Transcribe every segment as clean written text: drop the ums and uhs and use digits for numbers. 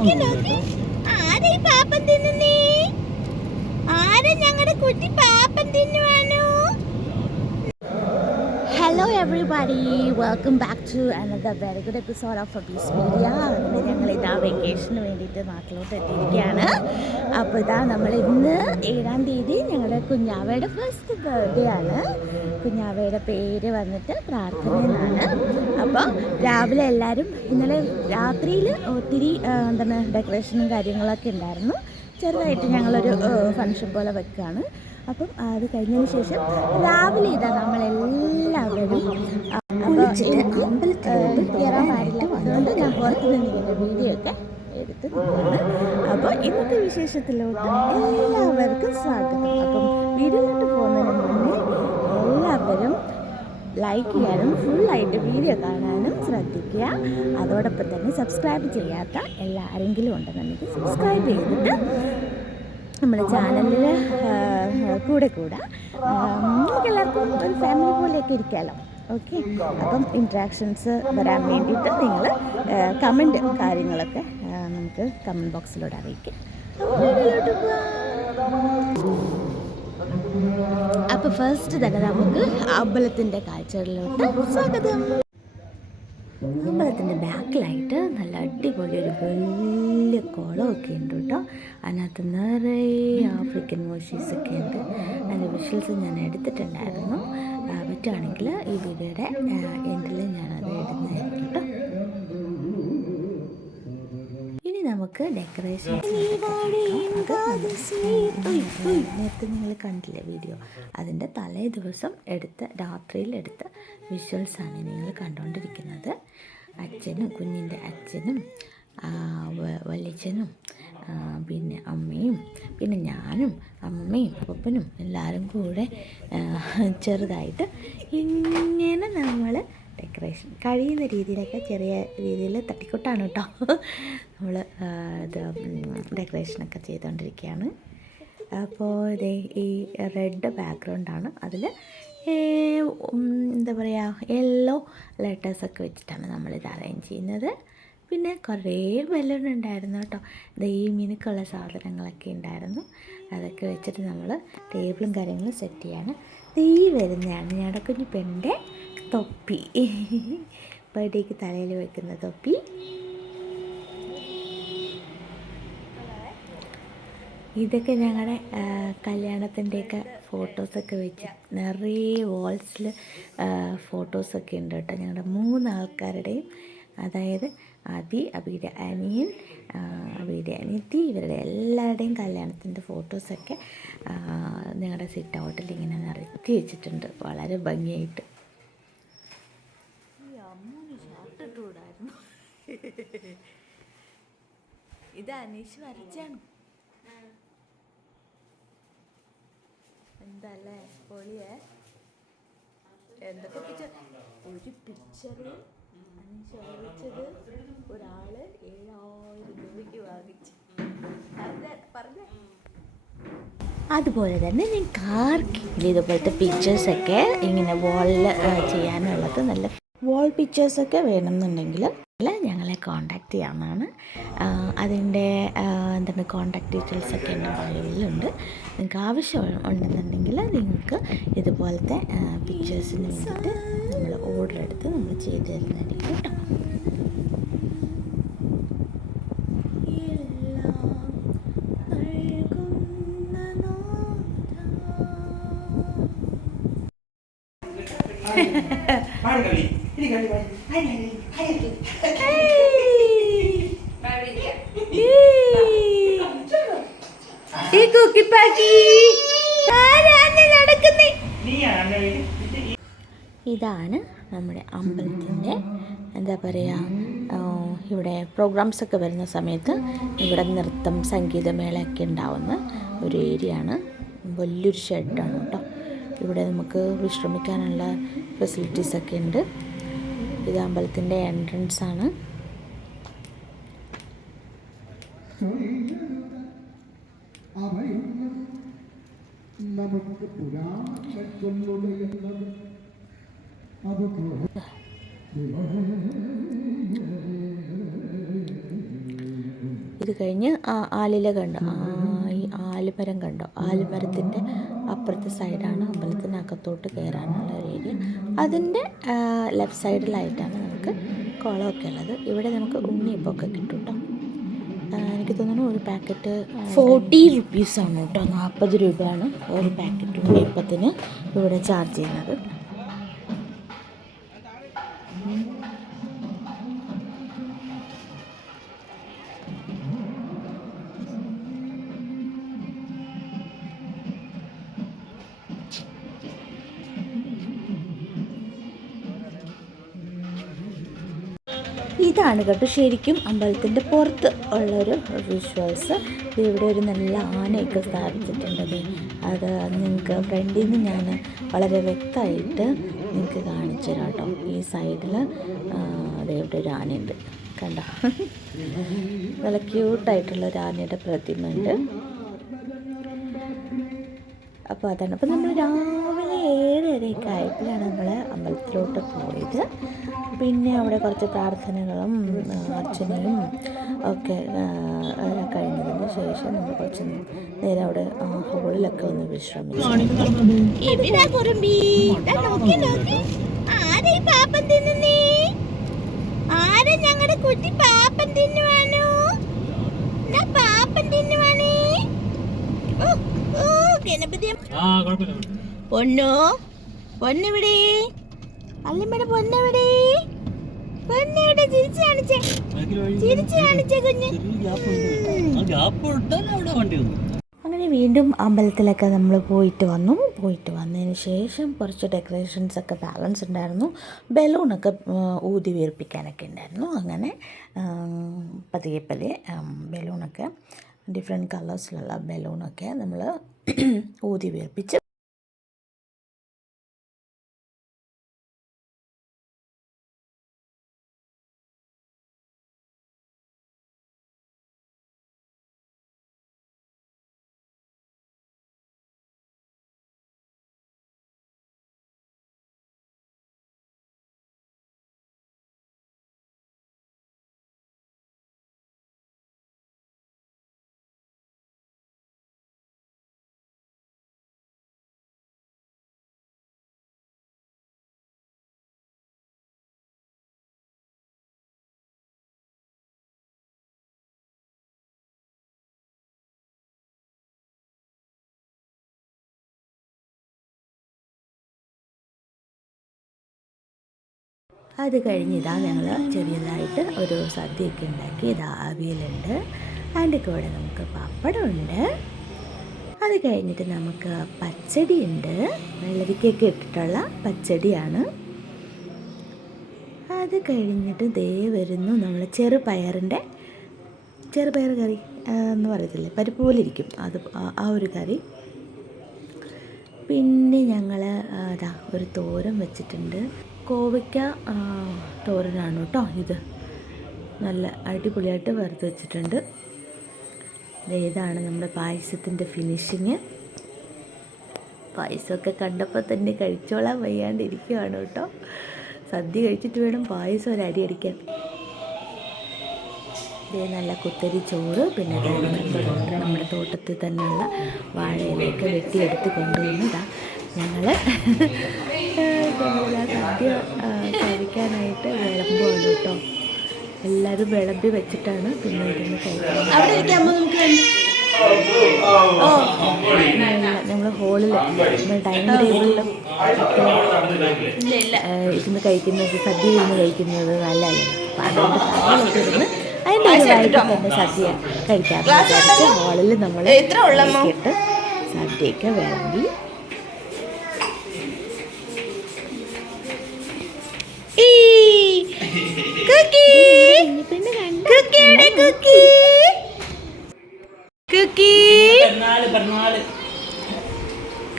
നോക്കി നോക്കി ആരെ പാപ്പം തിന്നുന്നേ? ആരെ ഞങ്ങളുടെ കുട്ടി പാപ്പം തിന്നുവാനോ? Hello everybody, welcome back to another very good episode of Abees media. അങ്ങനെ ഞങ്ങൾ ഇതാ വെക്കേഷന് വേണ്ടിയിട്ട് നാട്ടിലോട്ട് എത്തിയിരിക്കുകയാണ്. അപ്പോൾ ഇതാ നമ്മൾ ഇന്ന് 7-ാം തീയതി ഞങ്ങളുടെ കുഞ്ഞാവയുടെ ഫസ്റ്റ് ബർത്ത്ഡേ ആണ്. കുഞ്ഞാവയുടെ പേര് വന്നിട്ട് പ്രാർത്ഥന എന്നാണ്. അപ്പോൾ രാവിലെ എല്ലാവരും ഇന്നലെ രാത്രിയിൽ ഒത്തിരി ഡെക്കറേഷനും കാര്യങ്ങളൊക്കെ ഉണ്ടായിരുന്നു. ചെറുതായിട്ട് ഞങ്ങളൊരു ഫംഗ്ഷൻ പോലെ വെക്കുകയാണ്. അപ്പം അത് കഴിഞ്ഞതിന് ശേഷം രാവിലെ ഇതാ നമ്മളെല്ലാവരും അമ്പലത്തിലോട്ട് കയറാൻ പാടില്ല. അതുകൊണ്ട് ഞാൻ പുറത്ത് നിന്നിങ്ങനെ വീഡിയോ ഒക്കെ എടുത്ത് നിൽക്കുകയാണ്. അപ്പോൾ ഇന്നത്തെ വിശേഷത്തിലോട്ട് എല്ലാവർക്കും സ്വാഗതം. അപ്പം വീഡിയോയിലോട്ട് പോകുന്നതിന് മുന്നേ എല്ലാവരും ലൈക്ക് ചെയ്യാനും ഫുള്ളായിട്ട് വീഡിയോ കാണാനും ശ്രദ്ധിക്കുക. അതോടൊപ്പം തന്നെ സബ്സ്ക്രൈബ് ചെയ്യാത്ത ആരെങ്കിലും ഉണ്ടെന്നുണ്ടെങ്കിൽ സബ്സ്ക്രൈബ് ചെയ്തിട്ട് നമ്മുടെ ചാനലിൽ കൂടെ നമുക്കെല്ലാവർക്കും ഒരു ഫാമിലി പോലെയൊക്കെ ഇരിക്കാമല്ലോ. ഓക്കെ, അപ്പം ഇൻട്രാക്ഷൻസ് വരാൻ വേണ്ടിയിട്ട് നിങ്ങൾ കമൻറ്റ് കാര്യങ്ങളൊക്കെ നമുക്ക് കമൻറ്റ് ബോക്സിലൂടെ അറിയിക്കാം. അപ്പോൾ ഫസ്റ്റ് തന്നെ നമുക്ക് അമ്പലത്തിൻ്റെ കാഴ്ചകളിലോട്ട് സ്വാഗതം. അമ്പലത്തിൻ്റെ ബാക്കിലായിട്ട് നല്ല അടിപൊളി ഒരു വലിയ കുളമൊക്കെ ഉണ്ട് കേട്ടോ. അതിനകത്ത് നിറയെ ആഫ്രിക്കൻ മോഷീസൊക്കെ ഉണ്ട്. അതിൻ്റെ വിഷ്വൽസ് ഞാൻ എടുത്തിട്ടുണ്ടായിരുന്നു. പറ്റുകയാണെങ്കിൽ ഈ വീഡിയോയുടെ എൻഡിൽ ഞാനത് ഇടുന്നതായിരിക്കും കേട്ടോ. ഇനി നമുക്ക് ഡെക്കറേഷൻ നേരത്തെ നിങ്ങൾ കണ്ടില്ലേ വീഡിയോ, അതിൻ്റെ തലേ ദിവസം രാത്രിയിൽ എടുത്ത വിഷ്വൽസാണ് നിങ്ങൾ കണ്ടുകൊണ്ടിരിക്കുന്നത്. കുഞ്ഞിൻ്റെ അച്ഛനും വല്യച്ഛനും പിന്നെ അമ്മയും പിന്നെ ഞാനും അമ്മയും അപ്പനും എല്ലാവരും കൂടെ ചെറുതായിട്ട് ഇങ്ങനെ നമ്മൾ ഡെക്കറേഷൻ കഴിയുന്ന രീതിയിലൊക്കെ ചെറിയ രീതിയിൽ തട്ടിക്കൊട്ടാണ് കേട്ടോ നമ്മൾ ഇത് ഡെക്കറേഷനൊക്കെ ചെയ്തുകൊണ്ടിരിക്കുകയാണ്. അപ്പോൾ ഇതേ ഈ റെഡ് ബാക്ക്ഗ്രൗണ്ടാണ്. അതിൽ എന്താ പറയുക, യെല്ലോ ലെറ്റേഴ്സൊക്കെ വെച്ചിട്ടാണ് നമ്മളിത് അറേഞ്ച് ചെയ്യുന്നത്. പിന്നെ കുറേ ബലൂൺ ഉണ്ടായിരുന്നു കേട്ടോ. ഈ മിനുക്കുള്ള സാധനങ്ങളൊക്കെ ഉണ്ടായിരുന്നു. അതൊക്കെ വെച്ചിട്ട് നമ്മൾ ടേബിളും കാര്യങ്ങളും സെറ്റ് ചെയ്യാണ്. ഈ വരുന്നതാണ് ഞങ്ങളുടെ കുഞ്ഞു പെണ്ണിൻ്റെ തൊപ്പി, ബർത്ത്ഡേക്ക് തലയിൽ വെക്കുന്ന തൊപ്പി. ഇതൊക്കെ ഞങ്ങളുടെ കല്യാണത്തിൻ്റെയൊക്കെ ഫോട്ടോസൊക്കെ വെച്ച് നിറയെ വാൾസിൽ ഫോട്ടോസൊക്കെ ഉണ്ട് കേട്ടോ. ഞങ്ങളുടെ 3 ആൾക്കാരുടെയും, അതായത് അബിയുടെ അനിയൻ, അബിയുടെ അനിയത്തി, ഇവരുടെ എല്ലാവരുടെയും കല്യാണത്തിൻ്റെ ഫോട്ടോസൊക്കെ ഞങ്ങളുടെ സിറ്റ് ഔട്ടിൽ ഇങ്ങനെ നിറത്തി വെച്ചിട്ടുണ്ട് വളരെ ഭംഗിയായിട്ട്. ഈ അമ്മൂന് ഷർട്ട് ഇട്ടുകൂടായിരുന്നു. ഇത് അനീഷ് വരച്ചാണ്. എന്തല്ലേ പൊളിയേ. എന്തൊക്കെ പിക്ചർ, ഒരു പിക്ചറിൽ ചോദിച്ചത് ഒരാൾ 7,000 രൂപയ്ക്ക് വാങ്ങിച്ചു. പറഞ്ഞ അതുപോലെ തന്നെ നിങ്ങൾക്ക് ആർക്കെങ്കിലും ഇതുപോലത്തെ പിക്ചേഴ്സൊക്കെ ഇങ്ങനെ വാളിൽ ചെയ്യാനുള്ളത്, നല്ല വാൾ പിക്ചേഴ്സൊക്കെ വേണമെന്നുണ്ടെങ്കിൽ ഞങ്ങളെ കോൺടാക്റ്റ് ചെയ്യാവുന്നതാണ്. അതിൻ്റെ കോൺടാക്റ്റ് ഡീറ്റെയിൽസൊക്കെ എൻ്റെ ബയോയിലുണ്ട്. നിങ്ങൾക്ക് ആവശ്യം ഉണ്ടെന്നുണ്ടെങ്കിൽ നിങ്ങൾക്ക് ഇതുപോലത്തെ പിക്ചേഴ്സിന് വേണ്ടിയിട്ട് നമ്മൾ ഓർഡർ എടുത്ത് നമ്മൾ ചെയ്ത് തരുന്നതായിരിക്കും കേട്ടോ. ഇതാണ് നമ്മുടെ അമ്പലത്തിൻ്റെ എന്താ പറയുക, ഇവിടെ പ്രോഗ്രാംസൊക്കെ വരുന്ന സമയത്ത് ഇവിടെ നൃത്തം സംഗീതമേളയൊക്കെ ഉണ്ടാവുന്ന ഒരു ഏരിയയാണ്. വലിയൊരു ഷെഡാണ് കേട്ടോ. ഇവിടെ നമുക്ക് വിശ്രമിക്കാനുള്ള ഫെസിലിറ്റീസൊക്കെ ഉണ്ട്. ഇത് അമ്പലത്തിൻ്റെ എൻട്രൻസ് ആണ്. അത് കഴിഞ്ഞ് ആലില കണ്ടോ, ഈ ആലിമരം കണ്ടോ, ആലിമരത്തിൻ്റെ അപ്പുറത്തെ സൈഡാണ് അമ്പലത്തിനകത്തോട്ട് കയറാനുള്ള ഒരു ഏരിയ. അതിൻ്റെ ലെഫ്റ്റ് സൈഡിലായിട്ടാണ് നമുക്ക് കുളമൊക്കെ ഉള്ളത്. ഇവിടെ നമുക്ക് ഉണ്ണിയപ്പമൊക്കെ കിട്ടും കേട്ടോ. എനിക്ക് തോന്നുന്നു ഒരു പാക്കറ്റ് 40 റുപ്പീസാണ് കേട്ടോ. 40 രൂപയാണ് ഒരു പാക്കറ്റ് ഉണ്ണിയപ്പത്തിന് ഇവിടെ ചാർജ് ചെയ്യുന്നത്. ഇതാണ് കേട്ടോ ശരിക്കും അമ്പലത്തിൻ്റെ പുറത്ത് ഉള്ളൊരു വിഷ്വൽസ്. ഇവിടെ ഒരു നല്ല ആനയൊക്കെ സ്ഥാപിച്ചിട്ടുണ്ട്. അത് നിങ്ങൾക്ക് ഫ്രണ്ടിൽ നിന്ന് ഞാൻ വളരെ വ്യക്തമായിട്ട് നിങ്ങൾക്ക് കാണിച്ചു തരാം കേട്ടോ. ഈ സൈഡിൽ ഇവിടെ ഒരു ആനയുണ്ട് കണ്ടോ, നല്ല ക്യൂട്ടായിട്ടുള്ളൊരു ആനയുടെ പ്രതിമ ഉണ്ട്. അപ്പോൾ അതാണ്. അപ്പോൾ നമ്മൾ രാവിലെ 7:30 ആയപ്പോഴാണ് നമ്മൾ അമ്പലത്തിലോട്ട് പോയത്. പിന്നെ അവിടെ കുറച്ച് പ്രാർത്ഥനകളും അർച്ചനയും ഒക്കെ കഴിഞ്ഞതിന് ശേഷം നമ്മൾ കുറച്ച് നേരം അവിടെ ഹോളിലൊക്കെ ഒന്ന് വിശ്രമിച്ചു. പൊന്നോ, പൊന്നെവിടെ? അല്ലിമ്മയുടെ പൊന്നെവിടെ? പൊന്നെവിടെ? ചിരിച്ചു കാണിച്ചേ, ചിരിച്ചു കാണിച്ചേ കുഞ്ഞ്. അങ്ങനെ വീണ്ടും അമ്പലത്തിലൊക്കെ നമ്മൾ പോയിട്ട് വന്നതിന് ശേഷം കുറച്ച് ഡെക്കറേഷൻസൊക്കെ ബാലൻസ് ഉണ്ടായിരുന്നു. ബലൂണൊക്കെ ഊതി വീർപ്പിക്കാനൊക്കെ ഉണ്ടായിരുന്നു. അങ്ങനെ പതിയെ ബലൂണൊക്കെ ഡിഫറെൻറ്റ് കളേഴ്സിലുള്ള ബലൂണൊക്കെ നമ്മൾ ഊതി വീർപ്പിച്ച് അത് കഴിഞ്ഞ് ഞങ്ങൾ ചെറിയതായിട്ട് ഒരു സദ്യയൊക്കെ ഉണ്ടാക്കി. അവിയലുണ്ട്, അതിൻ്റെ കൂടെ നമുക്ക് പപ്പടമുണ്ട്. അത് കഴിഞ്ഞിട്ട് നമുക്ക് പച്ചടി ഉണ്ട്, വെള്ളരിക്കയൊക്കെ ഇട്ടിട്ടുള്ള പച്ചടിയാണ്. അത് കഴിഞ്ഞിട്ട് വരുന്നു നമ്മൾ ചെറുപയർ കറി എന്ന് പറയത്തില്ലേ, പരിപ്പ് പോലെ ഇരിക്കും അത്, ആ ഒരു കറി. പിന്നെ ഞങ്ങൾ ഒരു തോരൻ വെച്ചിട്ടുണ്ട്, കോവയ്ക്ക തോരനാണ് കേട്ടോ. ഇത് നല്ല അടിപൊളിയായിട്ട് വറുത്ത് വെച്ചിട്ടുണ്ട്. ഇതാണ് നമ്മുടെ പായസത്തിൻ്റെ ഫിനിഷിങ്. പായസമൊക്കെ കണ്ടപ്പോൾ തന്നെ കഴിച്ചോളാൻ വയ്യാണ്ടിരിക്കുകയാണ് കേട്ടോ. സദ്യ കഴിച്ചിട്ട് വേണം പായസം ഒരു അടി അടിക്കാൻ. നല്ല കുത്തരി ചോറ്, പിന്നെ നമ്മുടെ തോട്ടത്തിൽ തന്നെയുള്ള വാഴയിലൊക്കെ വെട്ടിയെടുത്ത് കൊണ്ടുവന്നതാണ് ഞങ്ങളിതാ സദ്യ കഴിക്കാനായിട്ട് വിളമ്പുകയാണ് കേട്ടോ. എല്ലാവരും വിളമ്പി വെച്ചിട്ടാണ് പിന്നെ ഇരുന്ന് കഴിക്കുന്നത്. നമ്മൾ ഹോളിൽ ഡൈനിങ് ടേബിളിലും ഇരുന്ന് കഴിക്കുന്നത്, സദ്യ ഇരുന്ന് കഴിക്കുന്നത് നല്ലതല്ലേ. അപ്പം അതുകൊണ്ട് താഴെയൊക്കെ ഇരുന്ന് അതിൻ്റെ ഒരു വൈകിട്ട് തന്നെ സദ്യ കഴിക്കാറുണ്ട്. ഹോളിൽ നമ്മൾ ഇട്ട് സദ്യയൊക്കെ വിളമ്പി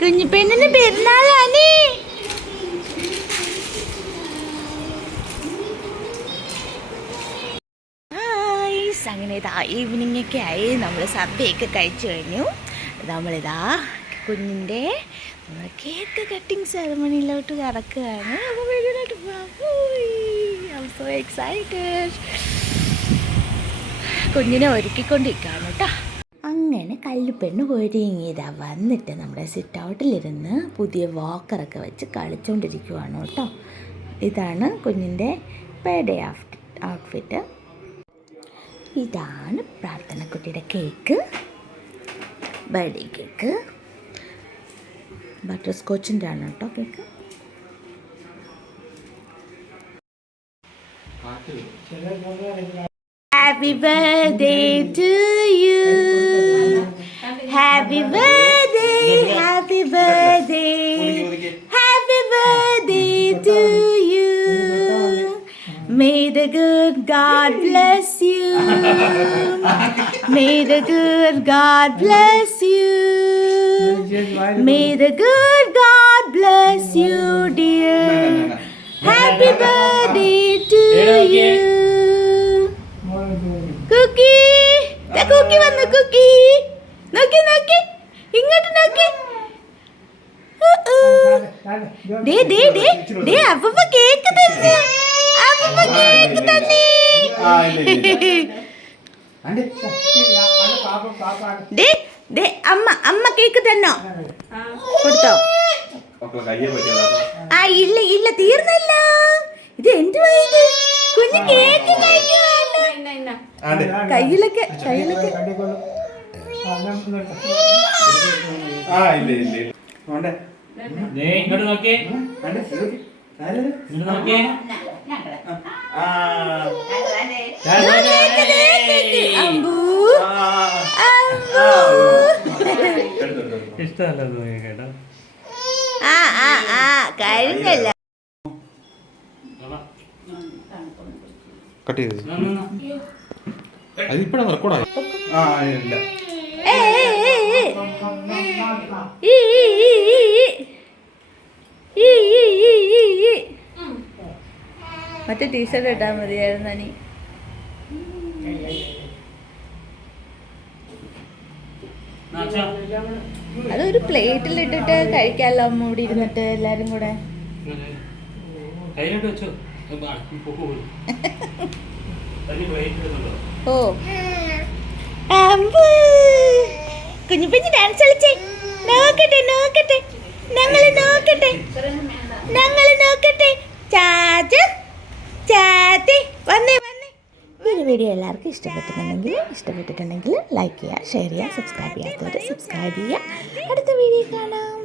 കുഞ്ഞിപ്പെണ്ണിന് പെരുന്നാളാണ്. അങ്ങനെ ഈവനിങ് ഒക്കെ ആയി, നമ്മൾ സദ്യയൊക്കെ കഴിച്ചു കഴിഞ്ഞു. നമ്മളിതാ കുഞ്ഞിൻ്റെ നമ്മൾ കേക്ക് കട്ടിങ് സെറമണിയിലോട്ട് കടക്കുകയാണ്. അപ്പോൾ വീഡിയോയിലോട്ട് പോകാം. I am so excited. കുഞ്ഞിനെ ഒരുക്കിക്കൊണ്ടിരിക്കുകയാണ് കേട്ടോ. അങ്ങനെ കല്ലുപെണ്ണ് ഒരുങ്ങിയതാ വന്നിട്ട് നമ്മുടെ സിറ്റ് ഔട്ടിലിരുന്ന് പുതിയ വാക്കറൊക്കെ വെച്ച് കളിച്ചുകൊണ്ടിരിക്കുവാണ് കേട്ടോ. ഇതാണ് കുഞ്ഞിൻ്റെ ബർത്ത്ഡേ ഔട്ട്ഫിറ്റ്. ഇതാണ് പ്രാർത്ഥനക്കുട്ടിയുടെ കേക്ക്, ബർത്ത്ഡേ കേക്ക്. ബട്ടർ സ്കോച്ചിൻ്റെ ആണ് കേട്ടോ cake. Happy birthday to you. Happy birthday, happy birthday, happy birthday to you. May the good God bless you. May the good God bless you. May the good God bless you, dear. Happy birthday to you. Cookie, Cookie വന്നു. Cookie നോക്കി നോക്കി ഇങ്ങോട്ട് നോക്കി. അപ്പ cake തന്നെ, അപ്പ cake തന്നെ. അമ്മ കേക്ക് തന്നോ? കൊടുത്തോ? ആ ഇല്ല ഇല്ല തീർന്നല്ല. ഇത് എന്തുവാ ഇത്? കുഞ്ഞ് കേക്ക് കഴിക്കുവാണ്. കയ്യിലൊക്കെ ഇഷ്ടമല്ല കേട്ടോ. കഴിഞ്ഞല്ല. കട്ട് ചെയ്ത് അതിപ്പോഴാണ് റെക്കോർഡായി. മറ്റേ ടീഷർട്ട് ഇട്ടാൽ മതിയായിരുന്നു നീ. അതൊരു പ്ലേറ്റിലിട്ടിട്ട് കഴിക്കാമല്ലോ അമ്മ ഇവിടെ ഇരുന്നിട്ട് എല്ലാരും കൂടെ. ഓ കുഞ്ഞിപ്പഞ്ഞി ഡാൻസ് കളിച്ചേ. നോക്കട്ടെ നോക്കട്ടെ ഞങ്ങള് നോക്കട്ടെ ചാച്ച ചാത്തി വന്നേ വന്നേ. ഈ ഒരു വീഡിയോ എല്ലാവർക്കും ഇഷ്ടപ്പെട്ടിട്ടുണ്ടെങ്കിൽ ലൈക്ക് ചെയ്യുക, ഷെയർ ചെയ്യുക, സബ്സ്ക്രൈബ് ചെയ്യാത്തവർ സബ്സ്ക്രൈബ് ചെയ്യുക. അടുത്ത വീഡിയോ കാണാം.